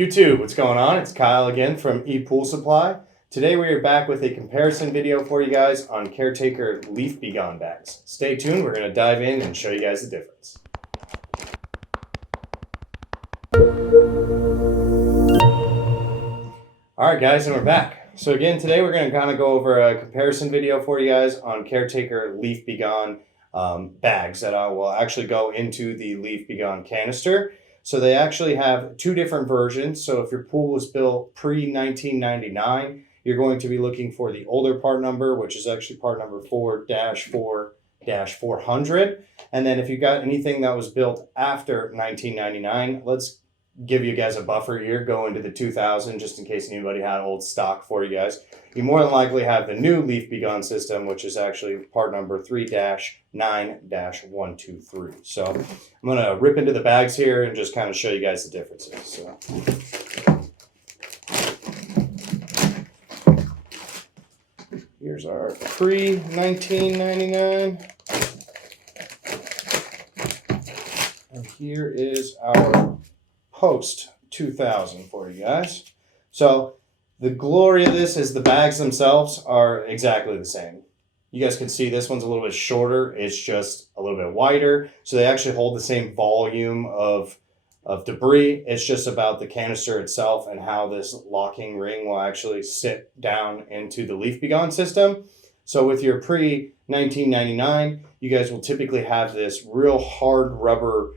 YouTube, what's going on? It's Kyle again from ePoolSupply. Today we are back with a comparison video for you guys on Caretaker Leaf Be Gone bags. Stay tuned, we're going to dive in and show you guys the difference. Alright guys, and we're back. So again, today we're going to kind of go over a comparison video for you guys on Caretaker Leaf Be Gone bags that I will actually go into the Leaf Be Gone canister. So they actually have two different versions. So if your pool was built pre-1999, you're going to be looking for the older part number, which is actually part number 4-4-400. And then if you got anything that was built after 1999, let's give you guys a buffer here, go into the 2000, just in case anybody had old stock for you guys. You more than likely have the new Leaf Be Gone system, which is actually part number 3-9-123. So I'm going to rip into the bags here and just kind of show you guys the differences. So here's our pre-1999. And here is our post-2000 for you guys. So the glory of this is the bags themselves are exactly the same. You guys can see this one's a little bit shorter. It's just a little bit wider. So they actually hold the same volume of debris. It's just about the canister itself and how this locking ring will actually sit down into the Leaf Be Gone system. So with your pre-1999, you guys will typically have this real hard rubber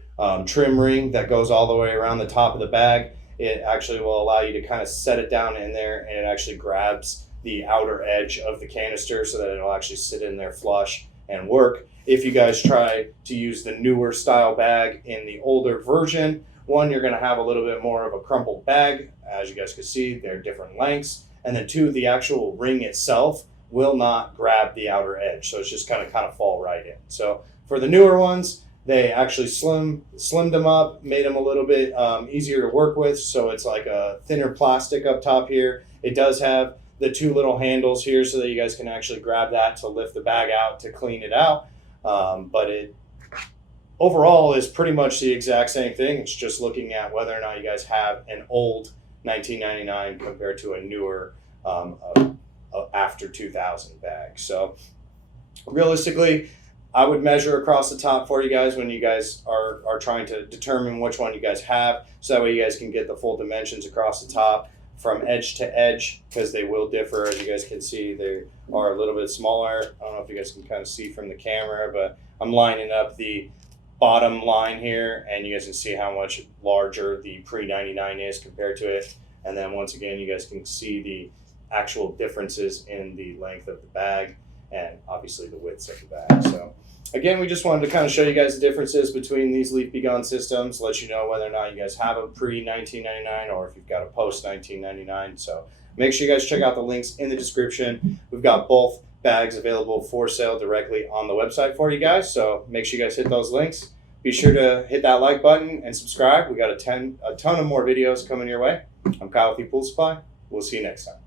trim ring that goes all the way around the top of the bag. It actually will allow you to kind of set it down in there, and it actually grabs the outer edge of the canister so that it'll actually sit in there flush and work. If you guys try to use the newer style bag in the older version, one, you're going to have a little bit more of a crumpled bag. As you guys can see, they're different lengths. And then two, the actual ring itself will not grab the outer edge. So it's just kind of fall right in. So for the newer ones, they actually slimmed them up, made them a little bit easier to work with. So it's like a thinner plastic up top here. It does have the two little handles here so that you guys can actually grab that to lift the bag out to clean it out. But it overall is pretty much the exact same thing. It's just looking at whether or not you guys have an old 1999 compared to a newer after 2000 bag. So realistically, I would measure across the top for you guys when you guys are trying to determine which one you guys have, so that way you guys can get the full dimensions across the top from edge to edge, because they will differ. As you guys can see, they are a little bit smaller. I don't know if you guys can kind of see from the camera, but I'm lining up the bottom line here, and you guys can see how much larger the pre-99 is compared to it. And then once again, you guys can see the actual differences in the length of the bag and obviously the widths of the bag. So again, we just wanted to kind of show you guys the differences between these Leaf Be Gone systems, let you know whether or not you guys have a pre-1999 or if you've got a post-1999. So make sure you guys check out the links in the description. We've got both bags available for sale directly on the website for you guys. So make sure you guys hit those links. Be sure to hit that like button and subscribe. We got a ton of more videos coming your way. I'm Kyle with ePoolSupply. We'll see you next time.